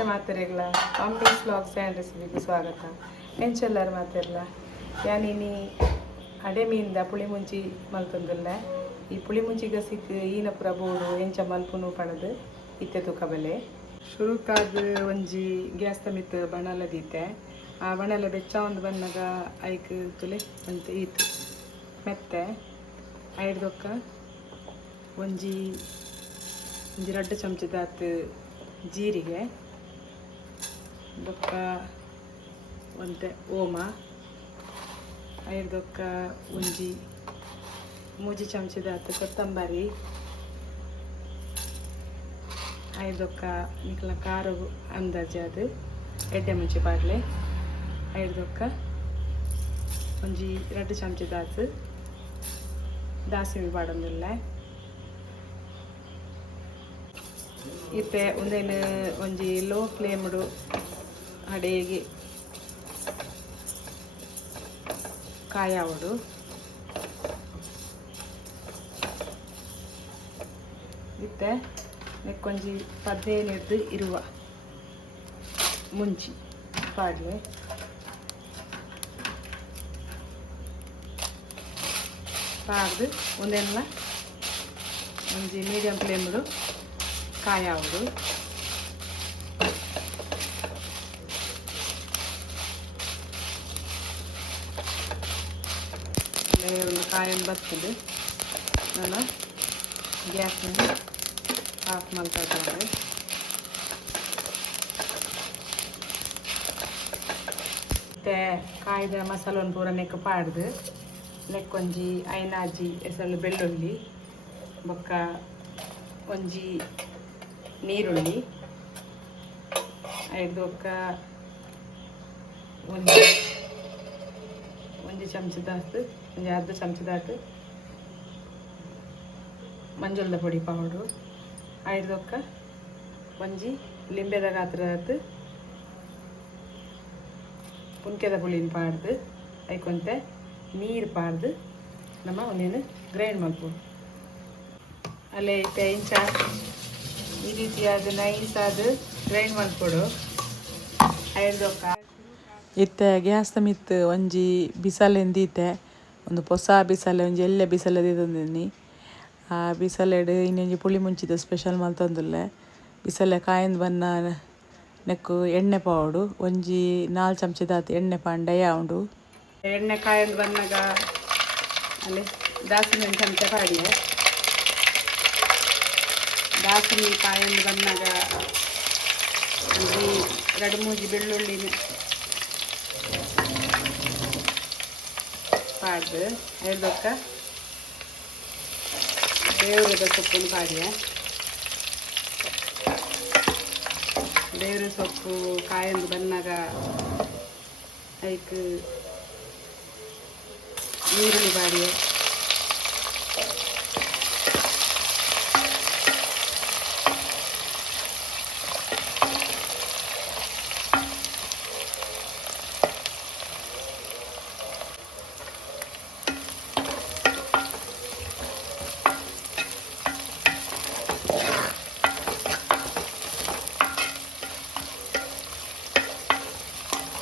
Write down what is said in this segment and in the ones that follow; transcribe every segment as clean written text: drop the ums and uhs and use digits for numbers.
ನಮಸ್ತೆ ಮಾತೆರೆಗ್ಲ complex vlogs and ರೆಸಿಪಿಗೆ ಸ್ವಾಗತ. ಎಂಚೆಲ್ಲರು ಮಾತೆರ್ಲ ಯಾನಿನಿ ಅಡೆ ಮೀನಿಂದ ಪುಳಿ ಮುಂಚಿ ಮಲ್ತೊಂದುಲ್ಲ. ಈ ಪುಳಿ ಮುಂಚಿಗೆ ಸಿಕ್ಕ ಈನ ಪುರ ಬೋಡು ಎಂಚ ಮಲ್ಪುನು ಪಣದು ಇತ್ತೆ ತುಕಬಲೆ ಶುರುಕಾದ ಒಂಜಿ ಗ್ಯಾಸ್ ತಮಿತ್ ಬಣಲ ದೀತೆ. ಆ ಬಣಲ ಬೆಚ್ಚ ಒಂದು ಬಣ್ಣಗ ಐಕ್ ತುಲೆ ಅಂತ ಈತು ಮೆತ್ತೆ ಐಡ್ದೊಕ್ಕ ಒಂಜಿ ರಡ್ಡು ಚಮಚದಾತ್ ಜೀರಿಗೆ ಬೊಕ್ಕ ಒಂತೆ ಓಮ ಐಡ್ದೊಕ್ಕ ಒಂಜಿ ಮೂಜಿ ಚಮಚದಾತ್ ಕೊತ್ತಂಬರಿ ಐಡ್ದೊಕ್ಕ ನಿಕ್ಲ ಖಾರ ಅಂದಾಜಾದ ಎಡ್ಡೆ ಮುಂಚೆ ಪಾಡ್ಲೆ ಐಡ್ದೊಕ್ಕ ಒಂಜಿ ರಡ್ಡು ಚಮಚದಾತ್ ದಾಸಿಮಿ ಪಾಡೊಂದುಲ್ಲ. ಇತ್ತೆ ಒಂದೇನು ಒಂಜಿ ಲೋ ಫ್ಲೇಮ್ಡು ಅಡೆಗೆ ಕಾಯಾವಡು ಇತ್ತೆ ನೆಕ್ಕೊಂಜಿ 15 ಇರುವ ಮುಂಚಿ ಪಾಡ್ಲೆ ಪಾಡ್ದು ಒಂದೆಲ್ಲ ಒಂಜಿ ಮೀಡಿಯಂ ಫ್ಲೇಮ್ಡು ಕಾಯಾವಡು ಒಂದು ಕಾಯನ್ನು ಬರ್ತದೆ. ನಾನು ಗ್ಯಾಸ್ನ ಆಫ್ ಮಾಡ್ತಾ ಇದ್ದೇನೆ. ಮತ್ತು ಕಾಯ್ದ ಮಸಾಲನ್ನು ಪೂರ ನೆಕ್ ಪಾಡ್ದು ನೆಕ್ಕೊಂಜಿ ಐನಾಜಿ ಎಸಳು ಬೆಳ್ಳುಳ್ಳಿ ಬೊಕ್ಕ ಒಂಜಿ ನೀರುಳ್ಳಿ ಐಡ್ದೊಕ್ಕ ಒಂಜಿ ಚಮಚದಾತ್ ಒಂಜಿ ಅರ್ಧ ಚಮಚದಾತ್ ಮಂಜುಳದ ಪೊಡಿ ಪೌಡ್ರು ಐಡ್ದೊಕ್ಕ ಒಂಜಿ ಲಿಂಬೆದ ಗಾತ್ರದಾತ್ ಪುನ್ಕೆದ ಪುಳಿನ ಪಾಡ್ದು ಐಕೊಂತೆ ನೀರು ಪಾಡ್ದು ನಮ್ಮ ಒಂದೇನು ಗ್ರೈಂಡ್ ಮಾಡ್ಬೋದು. ಅಲ್ಲೇ ಐತೆ ಇಂಚ ಈ ರೀತಿಯಾದ ನೈಸಾದ ಗ್ರೈಂಡ್ ಮಾಡ್ಕೊಡು ಐಡ್ದೊಕ್ಕ ಇತ್ತೆ ಗ್ಯಾಸ್ ತಮಿತ್ ಒಂಜಿ ಬಿಸಲೆಂದೀತೆ ಒಂದು ಹೊಸ ಬಿಸಲೆ ಒಂಜಿ ಎಲ್ಲೆ ಬಿಸಲೆ ದೀತೊಂದಿನಿ. ಆ ಬಿಸಲೆಡ್ ಇನ್ನೊಂಜಿ ಪುಳಿ ಮುಂಚಿದ ಸ್ಪೆಷಲ್ ಮಲ್ತೊಂದುಲ್ಲೆ. ಬಿಸಲೆ ಕಾಯಿಂದ ಬನ್ನ ನೆಕ್ಕು ಎಣ್ಣೆ ಪಾವೊಡು ಒಂಜಿ 4 ಚಮಚದಾತ್ ಎಣ್ಣೆ ಪಾಂಡಯ್ಯ ಉಂಡು. ಎಣ್ಣೆ ಕಾಯಿಂದ ಬನ್ನಾಗ ಅಲ್ಲಿ ದಾಸಿನ ಚಮಚ ಪಾಡಿಯೆ ದಾಸಿನಿ ಕಾಯಿಂದ ಬನ್ನಾಗ ಒಂಜಿ 2-3 ಬೆಳ್ಳುಳ್ಳಿ ಪಾಡ್ದು ಐಡ್ದೊಕ್ಕ ಬೇವ್ರದ ಸೊಪ್ಪನ್ನು ಪಾಡಿಯ ಬೇವ್ರ ಸೊಪ್ಪು ಕಾಯಿಂದ ಬನ್ನಾಗ ಐಕ್ ಈರುಳ್ಳಿ ಪಾಡಿಯ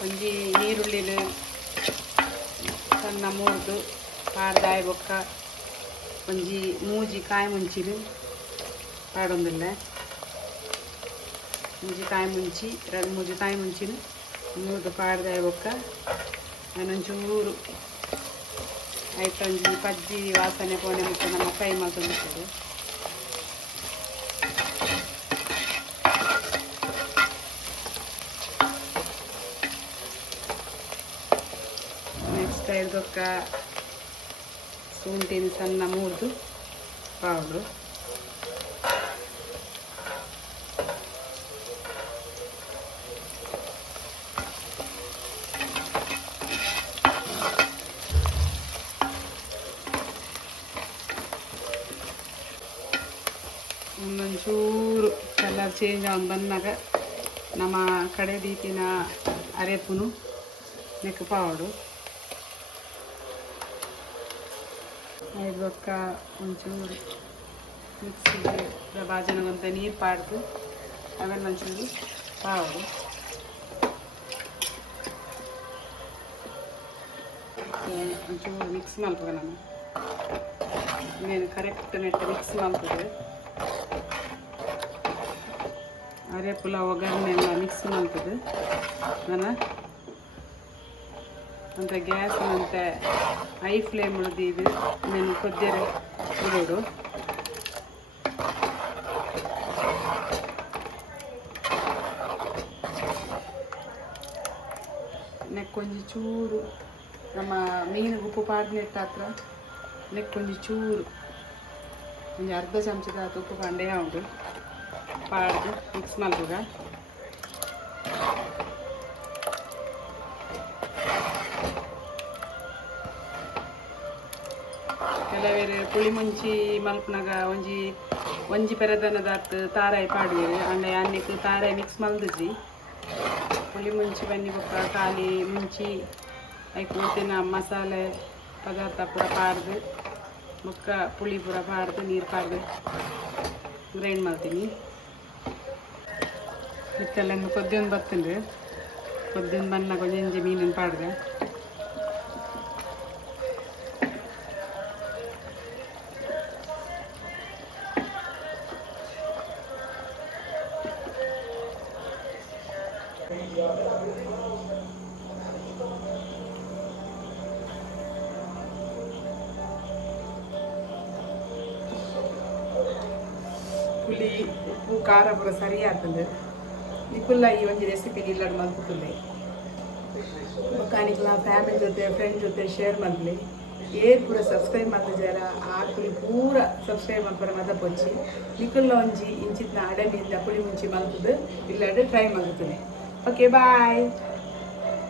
ಒಂಜಿ ನೀರುಳ್ಳಿನ ಸಣ್ಣ ಮೂರ್ದು ಪಾಡ್ದಾಯ್ ಬೊಕ್ಕ ಒಂಜಿ ಮೂಜಿ ಕಾಯಿ ಮುಂಚಿನ ಪಾಡೊಂದಿಲ್ಲ. ಮೂಜಿ ಕಾಯಿ ಮುಂಚಿ 2-3 ಕಾಯಿ ಮುಂಚಿನ ಮೂರ್ದು ಪಾಡ್ದಾಯ್ ಬೊಕ್ಕ ನಾನೊಂಚೂರು ಆಯ್ತೊಂಜಿ ಪಜ್ಜಿ ವಾಸನೆ ಪೋಣೆ ಮತ್ತು ನಮ್ಮ ಫ್ರೈ ಮಾಡ್ಕೊಂಡಿರ್ತದೆ. ನೆಕ್ಸ್ಟ್ ಐಡ್ದೊಕ್ಕ ಶುಂಠಿನ ಸಣ್ಣ ಮೂರ್ದು ಪೌಡ್ರು ಒಂದೊಂಚೂರು ಕಲರ್ ಚೇಂಜ್ ಆಗಿ ಬಂದಾಗ ನಮ್ಮ ಕಡೆ ದೀತಿನ ಅರೆಪುನು ನೆಕ್ ಪೌಡ್ರು ಐಡ್ದೊಕ್ಕ ಒಂಚೂರು ಮಿಕ್ಸಿಗೆ ಭಾಜನವಂತ ನೀರು ಪಾಡ್ದು ಅವೆಲ್ಲ ಒಂಚೂರು ಪಾವಡು ಒಂಚೂರು ಮಿಕ್ಸ್ ಮಾಡ್ಬೇಕು ನಾನು ಇನ್ನೇನು ಕರೆಕ್ಟ್ ನೆಟ್ಟು ಮಿಕ್ಸ್ ಮಾಡ್ತದೆ ಅರೆ ಪುಲಾವ್ ಒಗ್ಗರಣೆ ಎಲ್ಲ ಮಿಕ್ಸ್ ಮಾಡ್ತದೆ ನಾನು ಅಂತ ಗ್ಯಾಸ್ ಮತ್ತೆ ಹೈ ಫ್ಲೇಮ್ ಉಳಿದು నేను కొద్దిగా ಇಡೋದು ನೆಕ್ಕೊಂಜಿ ಚೂರು ನಮ್ಮ ಮೀನಿಗೆ ಉಪ್ಪು ಪಾಡ್ನೆಟ್ಟ ಹತ್ರ ನೆಕ್ಕೊಂಜಿ ಚೂರು ಒಂದು ಅರ್ಧ ಚಮಚದ ಉಪ್ಪು ಪಾಂಡೆ ಉಂಟು ಪಾಡ್ದು ಮಿಕ್ಸ್ ಮಾಡ್ಬೇಕ ಕೆಲವೇರು ಪುಳಿ ಮುಂಚಿ ಮಲ್ಪನಾಗ ಒಂಜಿ ಪೆರದನದಾತ್ ತಾರಾಯಿ ಪಾಡುವೆರು ಅಂಡೆ ಅನ್ನಕ್ಕೆ ತಾರಾಯಿ ಮಿಕ್ಸ್ ಮಲ್ದಿಸಿ ಪುಳಿ ಮುಂಚಿ ಬನ್ನಿ ಬೊಕ್ಕ ಖಾಲಿ ಮುಂಚಿ ಐಕ್ ಊತಿನ ಮಸಾಲೆ ಪದಾರ್ಥ ಪೂರ ಪಾಡ್ದು ಬೊಕ್ಕ ಪುಳಿ ಪೂರ ಪಾಡ್ದು ನೀರು ಪಾಡ್ದು ಗ್ರೈಂಡ್ ಮಾಡ್ತೀನಿ ಇತ್ತೆಲ್ಲ ಕೊದ್ದಿನ ಬರ್ತಂಡ್ರಿ ಕೊದ್ದಿನ ಬನ್ನ ಕೊಂಚ ಮೀನನ್ನು ಪಾಡ್ದೆ ಪುಳಿ ಉಪ್ಪು ಖಾರ ಪೂರ ಸರಿ ಆಗ್ತದೆ ನಿಕ್ಕುಲ್ಲ ಈ ಒಂದು ರೆಸಿಪಿ ಇಲ್ಲಡ್ ಮಲ್ಪುತ್ತಲೆ ಕಾಣಿಕ್ಲ ಫ್ಯಾಮಿಲಿ ಜೊತೆ ಫ್ರೆಂಡ್ ಜೊತೆ ಶೇರ್ ಮಾಡಲಿ ಏರ್ ಪೂರ ಸಬ್ಸ್ಕ್ರೈಬ್ ಮಾಡ್ತಿದ್ದಾರ ಆಕಲಿ ಪೂರ ಸಬ್ಸ್ಕ್ರೈಬ್ ಮಾಡ್ತಾರೆ ಮದ ಪೊಚ್ಚಿ ನಿಕ್ಕುಲ್ಲ ಒಂಜಿ ಇಂಚಿನ ಅಡಮಿಂದ ಪುಳಿ ಮುಂಚಿ ಮಲ್ಪದು ಇಲ್ಲಡೆ ಟ್ರೈ ಮಾಡ್ತದೆ ಓಕೆ ಬಾಯ್.